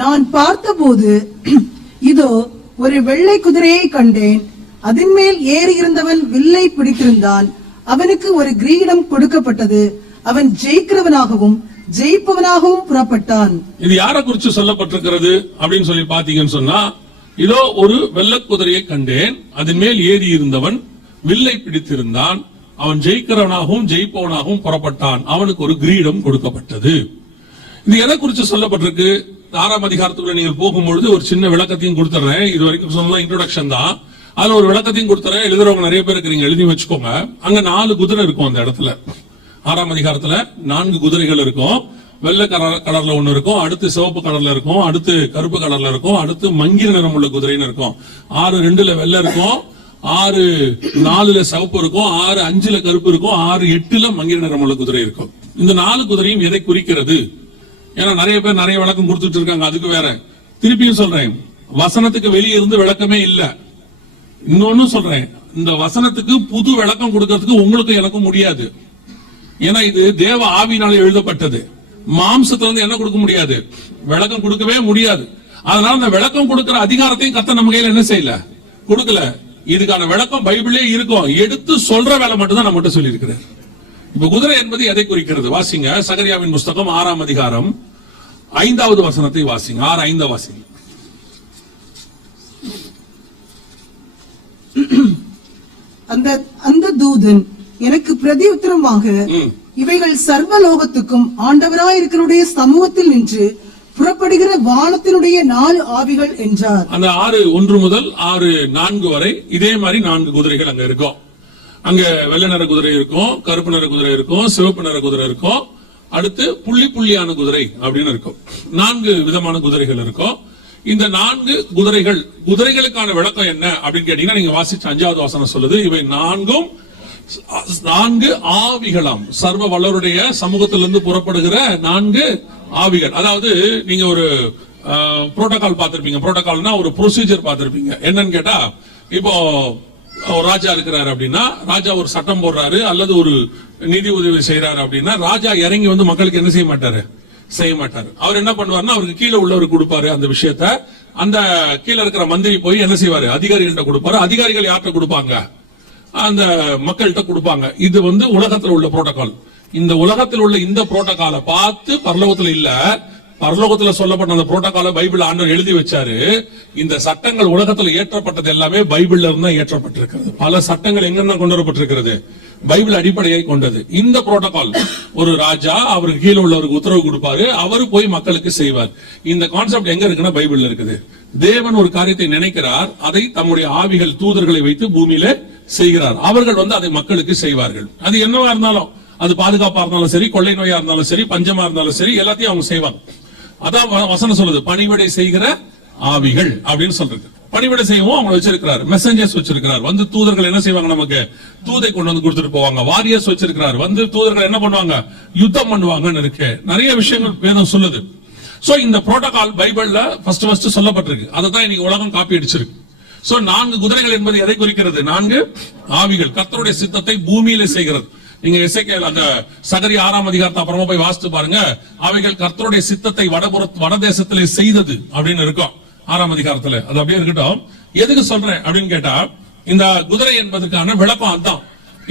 நான் பார்த்தபோது இதோ ஒரு வெள்ளை குதிரையை கண்டேன். அதன் மேல் ஏறி இருந்தவன் வில்லை பிடித்திருந்தான். அவனுக்கு ஒரு கிரீடம் கொடுக்கப்பட்டது. அவன் ஜெயிக்கிறவனாகவும் ஜெயிப்பவனாகவும் புறப்பட்டான். இது யாரை குறித்து சொல்லப்பட்டிருக்கிறது அப்படின்னு சொல்லி பாத்தீங்கன்னு சொன்னா, இதோ ஒரு வெள்ளை குதிரையை கண்டேன், அதன் மேல் ஏறி இருந்தவன் வில்லை பிடித்திருந்தான், அவன் ஜெயிக்கிறவனாகவும் ஜெயிப்பவனாகவும் புறப்பட்டான், அவனுக்கு ஒரு கிரீடம் கொடுக்கப்பட்டது. இது எதை குறித்து சொல்லப்பட்டிருக்கு? 6ஆம் அதிகாரத்துக்குள்ள நீங்கள் போகும்பொழுது ஒரு சின்ன விளக்கத்தையும் கொடுத்துறேன். இது வரைக்கும் சொன்ன இன்ட்ரோடக்ஷன் தான். அதுல ஒரு விளக்கத்தையும் கொடுத்துறேன். எழுதுறவங்க நிறைய பேர் இருக்கிறீங்க, எழுதி வச்சுக்கோங்க. அங்க 4 குதிரை இருக்கும் அந்த இடத்துல. 6ஆம் அதிகாரத்துல 4 குதிரைகள் இருக்கும். வெள்ளை கலர்ல ஒண்ணு இருக்கும், அடுத்து சிவப்பு கலர்ல இருக்கும், அடுத்து கருப்பு கலர்ல இருக்கும், அடுத்து மங்கிர நிறம் உள்ள குதிரைன்னு இருக்கும். 6:2 வெள்ளை இருக்கும், 6:4 சிவப்பு இருக்கும், 6:5 கருப்பு இருக்கும், 6:8 மங்கிர நிறம் உள்ள குதிரை இருக்கும். இந்த 4 குதிரையும் எதை குறிக்கிறது? ஏன்னா நிறைய பேர் நிறைய விளக்கம் கொடுத்துட்டு இருக்காங்க. அதுக்கு வேற திருப்பியும் சொல்றேன், வசனத்துக்கு வெளியே இருந்து விளக்கமே இல்ல. இன்னொன்னு சொல்றேன், இந்த வசனத்துக்கு புது விளக்கம் கொடுக்கறதுக்கு உங்களுக்கு எனக்கும் முடியாது. ஏன்னா இது தேவ ஆவியினால எழுதப்பட்டது. மாம்சத்துல இருந்து என்ன கொடுக்க முடியாது, விளக்கம் கொடுக்கவே முடியாது. அதனால அந்த விளக்கம் கொடுக்கிற அதிகாரத்தையும் கர்த்தர் நம்ம கையில என்ன செய்யல, கொடுக்கல. இதுக்கான விளக்கம் பைபிளே இருக்கும், எடுத்து சொல்ற வேலை மட்டும் தான் நம்ம சொல்லி இருக்கிறார். இப்ப குதிரை என்பது எதை குறிக்கிறது? வாசிங்க, சகரியாவின் புஸ்தகம் 6ஆம் அதிகாரம் 5வது வசனத்தை வாசிங்க. 6:5 வாசிங்க. அந்த தூதன் எனக்கு பிரதி உத்தரமாக, இவைகள் சர்வலோகத்துக்கும் ஆண்டவராயிருக்கிறவருடைய சமூகத்தில் நின்று புறப்படுகிற வானத்தினுடைய 4 ஆவிகள் என்றார். அந்த 6:1 முதல் 6:4 வரை இதே மாதிரி 4 குதிரைகள் அங்க இருக்கும். அங்க வெள்ளை நிற குதிரை இருக்கும், கருப்பு நிற குதிரை இருக்கும், சிவப்பு நிற குதிரை இருக்கும், அடுத்து புள்ளி புள்ளியான குதிரை அப்படின்னு இருக்கும். 4 விதமான குதிரைகள் இருக்கும். இந்த 4 குதிரைகளுக்கான விளக்கம் என்ன அப்படின்னு கேட்டீங்கன்னா, நீங்க வாசிச்ச 5வது வசனம் சொல்லுது, இவை 4 ஆவிகளாம், சர்வ வல்லவருடைய சமூகத்திலிருந்து புறப்படுகிற 4 ஆவிகள். அதாவது நீங்க ஒரு புரோட்டோகால் பார்த்திருப்பீங்க. புரோட்டோகால்னா ஒரு ப்ரொசீஜர் பார்த்திருப்பீங்க. என்னன்னு கேட்டா, இப்போ ஒரு ராஜா இருக்கிறாரு அப்படின்னா, ராஜா ஒரு சட்டம் போடுறாரு அல்லது ஒரு நிதி உதவி செய்யறாரு அப்படின்னா, ராஜா இறங்கி வந்து மக்களுக்கு என்ன செய்ய மாட்டாரு. அவர் என்ன பண்ணுவாருன்னா, அவருக்கு கீழே உள்ளவருக்கு கொடுப்பாரு அந்த விஷயத்த. அந்த கீழே இருக்கிற மந்திரி போய் என்ன செய்வாரு, அதிகாரிகள்ட்ட கொடுப்பாரு. அதிகாரிகள் யார்கிட்ட கொடுப்பாங்க, அந்த மக்கள்கிட்ட கொடுப்பாங்க. இது வந்து உலகத்தில் உள்ள புரோட்டோகால். இந்த உலகத்தில் உள்ள இந்த புரோட்டோகாலை பார்த்து பரலோகத்துல இல்ல, பரலோகத்துல சொல்லப்பட்ட அந்த புரோட்டோகாலை பைபிள் ஆண்டவர் எழுதி வச்சாரு. இந்த சட்டங்கள் உலகத்துல ஏற்றப்பட்டது எல்லாமே பைபிள்ல இருந்து ஏற்றப்பட்டிருக்கிறது. பல சட்டங்கள் எங்க கொண்டு வரப்பட்டிருக்கிறது, பைபிள் அடிப்படையை கொண்டது. இந்த புரோட்டோகால் ஒரு ராஜா அவருக்கு கீழே உள்ளவருக்கு உத்தரவு கொடுப்பாரு, அவரு போய் மக்களுக்கு செய்வார். இந்த கான்செப்ட் எங்க இருக்குன்னா பைபிள்ல இருக்குது. தேவன் ஒரு காரியத்தை நினைக்கிறார், அதை தம்முடைய ஆவிகள் தூதர்களை வைத்து பூமியில செய்கிறார். அவர்கள் வந்து அதை மக்களுக்கு செய்வார்கள். அது என்னவா இருந்தாலும், அது பாதுகாப்பா இருந்தாலும் சரி, கொள்ளை நோயா இருந்தாலும் சரி, பஞ்சமா இருந்தாலும் சரி, எல்லாத்தையும் அவங்க செய்வாங்க. அதான் வசனம் சொல்லுது, பணிவிடை செய்கிற ஆவிகள் அப்படின்னு சொல்றது. பணிவிடை செய்யவும் அவங்க வச்சிருக்கிறார், மெசஞ்சர்ஸ் வச்சிருக்கிறார். வந்து தூதர்கள் என்ன செய்வாங்க, நமக்கு தூதை கொண்டு வந்து கொடுத்துட்டு போவாங்க. வாரியர்ஸ் வச்சிருக்கிறார், வந்து தூதர்கள் என்ன பண்ணுவாங்க, யுத்தம் பண்ணுவாங்கன்னு இருக்கு. நிறைய விஷயங்கள் வேதம் சொல்லுது. சோ இந்த புரோட்டோகால் பைபிள்ல ஃபர்ஸ்ட் சொல்லப்பட்டிருக்கு. அதை தான் இன்னைக்கு உலகம் காப்பி அடிச்சிருக்கு. சோ 4 குதிரைகள் என்பது எதை குறிக்கிறது? 4 ஆவிகள் கர்த்தருடைய சித்தத்தை பூமியில செய்கிறது. நீங்க எசேக்கியேல் அந்த சகரியா 6ஆம் அதிகாரத்தை அப்புறமா போய் வாசித்து பாருங்க. அவைகள் கர்த்தருடைய சித்தத்தை வடதேசத்திலே செய்தது அப்படின்னு இருக்கும் 6ஆம் அதிகாரத்துல. அது அப்படியே இருக்கட்டும். எதுக்கு சொல்றேன் அப்படின்னு கேட்டா, இந்த குதிரை என்பதற்கான விளக்கம் அதான்.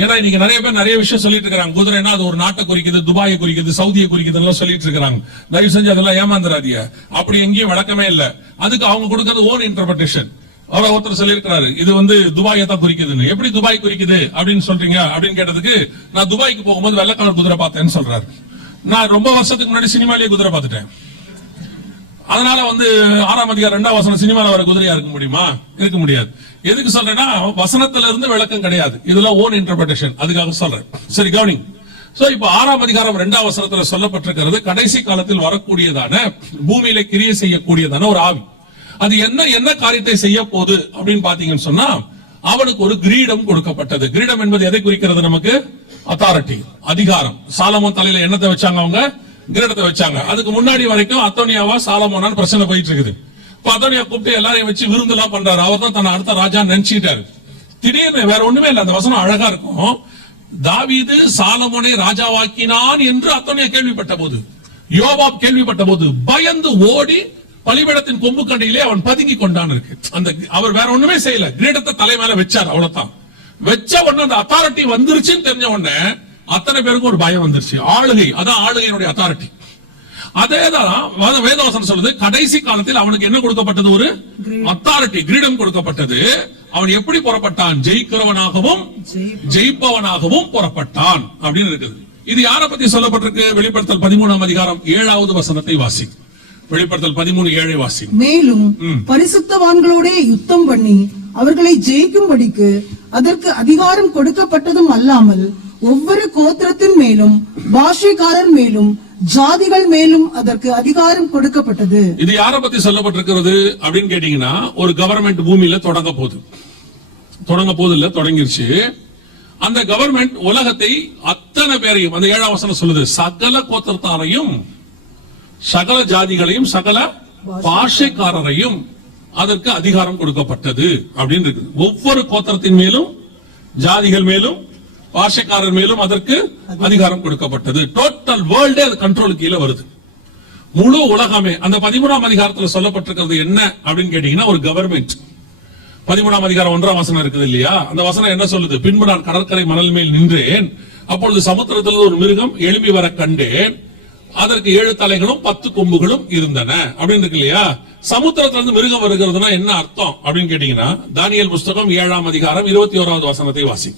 ஏன்னா இன்னைக்கு நிறைய பேர் நிறைய விஷயம் சொல்லிட்டு இருக்காங்க. குதிரைனா அது ஒரு நாட்டை குறிக்குது, துபாயை குறிக்குது, சவுதியை குறிக்குதுன்னு சொல்லிட்டு இருக்காங்க. தயவு செஞ்சு அதெல்லாம் ஏமாந்துடாதீங்க. அப்படி எங்கேயும் விளக்கமே இல்ல. அதுக்கு அவங்க கொடுக்கறது ஓன் இன்டர்பிரேஷன். ஒருத்தர் சொல்லியிருக்கிறாரு, இது வந்து துபாயை தான் குறிக்குதுன்னு. எப்படி துபாய் குறிக்குது அப்படின்னு சொல்றீங்க அப்படின்னு கேட்டதுக்கு, நான் துபாய்க்கு போகும்போது வெள்ளை கலர் குதிரை பார்த்தேன்னு சொல்றாரு. நான் ரொம்ப வருஷத்துக்கு முன்னாடி சினிமாலேயே குதிரை பார்த்துட்டேன். அதனால வந்து 6ஆம் அதிகாரம் 2ஆம் வசனம் சினிமால வர குதிரையா இருக்க முடியுமா? இருக்க முடியாது. எதுக்கு சொல்றேன்னா, வசனத்துல இருந்து விளக்கம் கிடையாது. இதெல்லாம் ஓன் இன்டர்பிரேஷன். அதுக்காக சொல்றேன். சரி, கவனிங். சோ இப்ப 6ஆம் அதிகாரம் 2ஆம் வசனத்துல சொல்லப்பட்டிருக்கிறது, கடைசி காலத்தில் வரக்கூடியதான பூமியில கிரியை செய்யக்கூடியதான ஒரு ஆவி. அது என்ன காரியத்தை செய்ய போகுது அப்படின்னு பாத்தீங்கன்னு சொன்னா, அவனுக்கு ஒரு கிரீடம் கொடுக்கப்பட்டது. கிரீடம் என்பது எதை குறிக்கிறது? நமக்கு அத்தாரிட்டி, அதிகாரம். சாலமோன் தலையில என்னத்தை வச்சாங்க? அவங்க கிரீடத்தை வச்சாங்க. அதுக்கு முன்னாடி வரைக்கும் அத்தோனியாவா சாலமோனான்னு பிரச்சனை போயிட்டு இருக்குது. அத்தோனியா கூப்பிட்டு எல்லாரையும் வச்சு விருந்து எல்லாம் பண்றாரு. அவர் தான் தன்னை அடுத்த ராஜா நினைச்சிட்டாரு. திடீர்னு வேற ஒண்ணுமே இல்ல. அந்த வசனம் அழகா இருக்கும். தாவீது சாலமோனை ராஜாவாக்கினான் என்று அத்தோனியா கேள்விப்பட்ட போது, யோவாப் கேள்விப்பட்ட போது பயந்து ஓடி பலிபீடத்தின் கொம்பு கண்டையிலே அவன் பதுங்கி கொண்டான் இருக்கு. அந்த அவர் வேற ஒண்ணுமே செய்யல, கிரீடத்தை தலை மேல வச்சார், அவ்வளவுதான். வச்ச உடனே அந்த அத்தாரிட்டி வந்துருச்சுன்னு தெரிஞ்ச உடனே அத்தனை பேருக்கும் ஒரு பயம் வந்துருச்சு. ஆளுகை, அதான் ஆளுகையினுடைய அத்தாரிட்டி. அதேதான் வேதவசனம் சொல்லுது, கடைசி காலத்தில் அவனுக்கு என்ன கொடுக்கப்பட்டது? ஒரு அத்தாரிட்டி, கிரீடம் கொடுக்கப்பட்டது. அவன் எப்படி புறப்பட்டான்? ஜெயிக்கிறவனாகவும் ஜெயிப்பவனாகவும் புறப்பட்டான் அப்படின்னு இருக்குது. இது யாரை பத்தி சொல்லப்பட்டிருக்கு? வெளிப்படுத்தல் 13ஆம் அதிகாரம் 7வது வசனத்தை வாசி. வெளிப்படுத்தல் 13:7 வாசி. மேலும் பரிசுத்தவான்களோட யுத்தம் பண்ணி அவர்களை ஜெயிக்கும்படிக்கு அதற்கு அதிகாரம் கொடுக்கப்பட்டதும் அல்லாமல் ஒவ்வொரு கோத்திரத்தின் மேலும் பாஷைக்காரர் மேலும் ஜாதிகள் மேலும் அதற்கு அதிகாரம் கொடுக்கப்பட்டது. இது யாரை பத்தி சொல்லப்பட்டிருக்கிறது அப்படின்னு கேட்டீங்கன்னா, ஒரு கவர்மெண்ட் பூமியில தொடங்க போது இல்ல, தொடங்கிருச்சு. அந்த கவர்மெண்ட் உலகத்தை அத்தனை பேரையும், அந்த 7ஆம் வசனம் சொல்லுது, சகல கோத்திரத்தாரையும் சகல ஜாதிகளையும் சகல பாஷைக்காரரையும் அதற்கு அதிகாரம் கொடுக்கப்பட்டது அப்படின்னு இருக்கு. ஒவ்வொரு கோத்திரத்தின் மேலும் ஜாதிகள் மேலும் பாஷைக்காரர் மேலும் அதற்கு அதிகாரம் கொடுக்கப்பட்டது. டோட்டல் வேர்ல்டே அது கண்ட்ரோல் கீழே வருது, முழு உலகமே. அந்த 13ஆம் அதிகாரத்தில் சொல்லப்பட்டிருக்கிறது என்ன அப்படின்னு கேட்டீங்கன்னா, ஒரு கவர்மெண்ட். 13ஆம் அதிகாரம் 1ஆம் வசனம் இருக்குது இல்லையா? அந்த வசனம் என்ன சொல்லுது? பின்பு நான் கடற்கரை மணல் மேல் நின்றேன், அப்பொழுது சமுத்திரத்தில் ஒரு மிருகம் எழும்பி வர கண்டேன், அதற்கு 7 தலைகளும் 10 கொம்புகளும் இருந்தன அப்படின்னு இருக்கு இல்லையா? சமுத்திரத்துல இருந்து மிருகம் வருகிறதுனா என்ன அர்த்தம் அப்படின்னு கேட்டீங்கன்னா, தானியேல் புஸ்தகம் 7ஆம் அதிகாரம் 21வது வசனத்தை வாசி.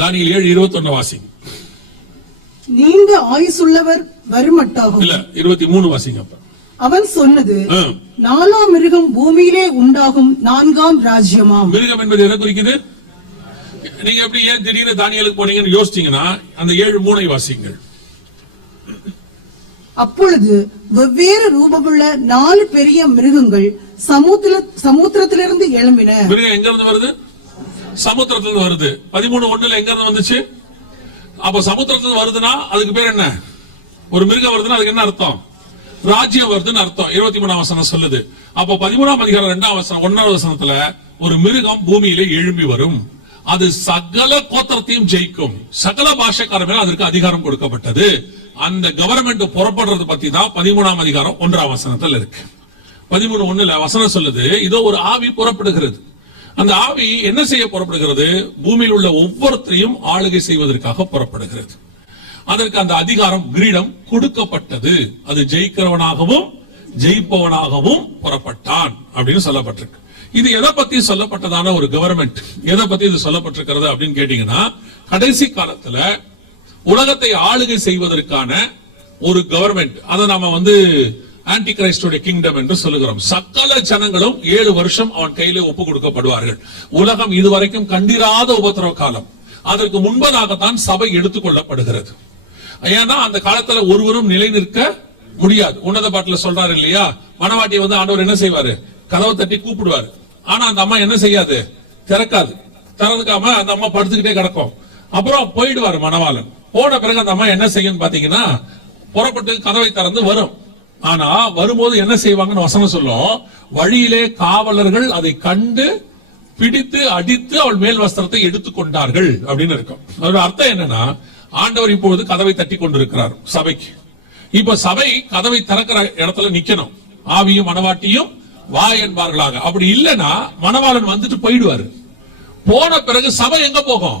தானியேல் 7:21 வாசி. நீண்ட ஆயுசுள்ளவர் வருமட்டாகும். இல்ல, 23 வாசிங்க. அவன் சொன்னது, 4ஆம் மிருகம் பூமியிலே உண்டாகும் 4ஆம் ராஜ்யமாம். மிருகம் என்பது எதை குறிக்குது? நீங்க எப்படி ஏன் திடீர்னு தானியேலுக்கு போனீங்கன்னு யோசிச்சீங்கன்னா, அந்த 7:3 வாசிங்கள். அப்பொழுது வெவ்வேறு ரூபமுள்ள 4 பெரிய மிருகங்கள் சமுத்திரத்திலிருந்து எழும்பின. மிருகம் எங்க இருந்து வருது? சமுத்திரத்திலிருந்து வருது. 13:1 எங்க இருந்து வந்துச்சு? அப்ப சமுத்திரத்திலிருந்து வருதுன்னா அதுக்கு பேர் என்ன? ஒரு மிருகம் வருதுன்னா அதுக்கு என்ன அர்த்தம்? ராஜ்யம் வருதுன்னு அர்த்தம். 23ஆம் வசனம் சொல்லுது. அப்ப 13ஆம் அதிகாரம் 2ஆம் வசனம் 1வது வசனத்துல ஒரு மிருகம் பூமியிலே எழும்பி வரும், அது சகல கோத்திரத்தையும் ஜெயிக்கும், சகல பாஷைக்காரர் மேல அதற்கு அதிகாரம் கொடுக்கப்பட்டது. அந்த கவர்மெண்ட் புறப்படுறது பத்தி தான் 13ஆம் அதிகாரம் 1ஆம் வசனத்தில் இருக்கு. 13:1 வசனம் சொல்லுது, இதோ ஒரு ஆவி புறப்படுகிறது. அந்த ஆவி என்ன செய்ய புறப்படுகிறது? பூமியில் உள்ள ஒவ்வொருத்தரையும் ஆளுகை செய்வதற்காக புறப்படுகிறது. அதற்கு அந்த அதிகாரம், கிரீடம் கொடுக்கப்பட்டது. அது ஜெயிக்கிறவனாகவும் ஜெயிப்பவனாகவும் புறப்பட்டான் அப்படின்னு சொல்லப்பட்டிருக்கு. இது எதை பத்தி சொல்லப்பட்டதான ஒரு கவர்மெண்ட்? எதை பத்தி இது சொல்லப்பட்டிருக்கிறது அப்படின்னு கேட்டீங்கன்னா, கடைசி காலத்துல உலகத்தை ஆளுகை செய்வதற்கான ஒரு கவர்மெண்ட். அதை நாம ஆன்டி கிரைஸ்டோட கிங்டம் என்று சொல்லுகிறோம். சகல ஜனங்களும் 7 வருஷம் அவன் கையில ஒப்பு கொடுக்கப்படுவார்கள். உலகம் இதுவரைக்கும் கண்டிராத உபத்திரவ காலம். அதற்கு முன்பதாகத்தான் சபை எடுத்துக் கொள்ளப்படுகிறது. ஏன்னா அந்த காலத்துல ஒருவரும் நிலை நிற்க முடியாது. உன்னத பாட்டுல சொல்றாரு இல்லையா, மணவாட்டியை ஆண்டவர் என்ன செய்வாரு? கதவை தட்டி கூப்பிடுவாரு. ஆனா அந்த அம்மா என்ன செய்யாது? திறக்காது. திறந்துக்காம அந்த அம்மா படுத்துக்கிட்டே கிடக்கும். அப்புறம் போயிடுவாரு மணவாளன். போன பிறகு அந்த அம்மா என்ன செய்யும் பாத்தீங்கன்னா, புறப்பட்டு கதவை திறந்து வரும். ஆனா வரும்போது என்ன செய்வாங்கன்னு வசனம் சொல்லும், வழியிலே காவலர்கள் அதை கண்டு பிடித்து அடித்து அவள் மேல் வஸ்திரத்தை எடுத்துக்கொண்டார்கள் அப்படின்னு இருக்கும். அதோட அர்த்தம் என்னன்னா, ஆண்டவர் இப்பொழுது கதவை தட்டி கொண்டிருக்கிறார் சபைக்கு. இப்ப சபை கதவை திறக்கிற இடத்துல நிக்கணும். ஆவியும் மணவாட்டியும் வா என்பார்களாக. அப்படி இல்லைன்னா மணவாளன் வந்துட்டு போயிடுவாரு. போன பிறகு சபை எங்க போகும்?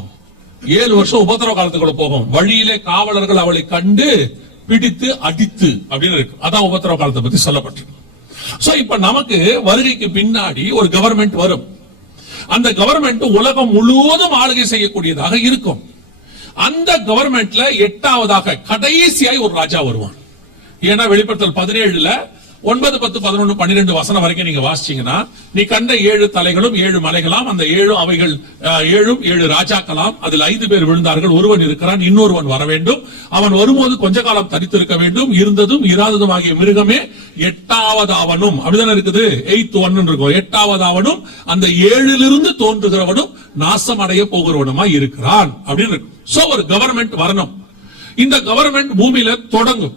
7 வருஷம் உபத்திரவ காலத்துக்குள்ள போகும். வழியிலே காவலர்கள் அவளை கண்டு பிடித்து அடித்து அப்படின்னு இருக்கு. அதான் உபத்திரவ காலத்தை பத்தி சொல்லப்பட்டிருக்கு. சோ இப்ப நமக்கு வருகைக்கு பின்னாடி ஒரு கவர்மெண்ட் வரும். அந்த கவர்மெண்ட் உலகம் முழுவதும் ஆளுகை செய்யக்கூடியதாக இருக்கும். அந்த கவர்மெண்ட்ல 8வதாக கடைசியாய் ஒரு ராஜா வருவான். ஏன்னா வெளிப்படுத்தல் 17 9, 10, 11, 12 வசனம் வரைக்கும் நீங்க வாசிச்சீங்கன்னா, நீ கண்ட 7 தலைகளும் 7 மலைகளாம், அந்த 7 அவைகள் 7 ராஜாக்களாம். அதில் 5 பேர் விழுந்தார்கள், ஒருவன் இருக்கிறான், இன்னொருவன் வர வேண்டும். அவன் வரும்போது கொஞ்ச காலம் தரித்திருக்க வேண்டும். இருந்ததும் இராததும் ஆகிய மிருகமே 8வது அவனும், அப்படிதானே இருக்குது, 8th one இருக்கும். 8வது அவனும் அந்த 7லிருந்து தோன்றுகிறவனும் நாசம் அடைய போகிறவனுமா இருக்கிறான் அப்படின்னு இருக்கு. சோ ஒரு கவர்மெண்ட் வரணும். இந்த கவர்மெண்ட் பூமியில தொடங்கும்.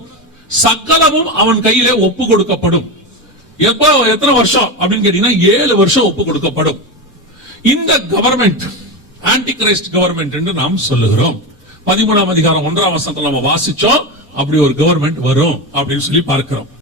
சகலமும் அவன் கையிலே ஒப்பு கொடுக்கப்படும். எப்போ, எத்தனை வருஷம் அப்படின்னு கேட்டீங்கன்னா 7 வருஷம் ஒப்பு கொடுக்கப்படும். இந்த கவர்மெண்ட் ஆன்டி கிரைஸ்ட் கவர்மெண்ட் என்று நாம் சொல்லுகிறோம். 13ஆம் அதிகாரம் 1ஆம் வசனத்துல நம்ம வாசிச்சோம், அப்படி ஒரு கவர்மெண்ட் வரும் அப்படின்னு சொல்லி பார்க்கிறோம்.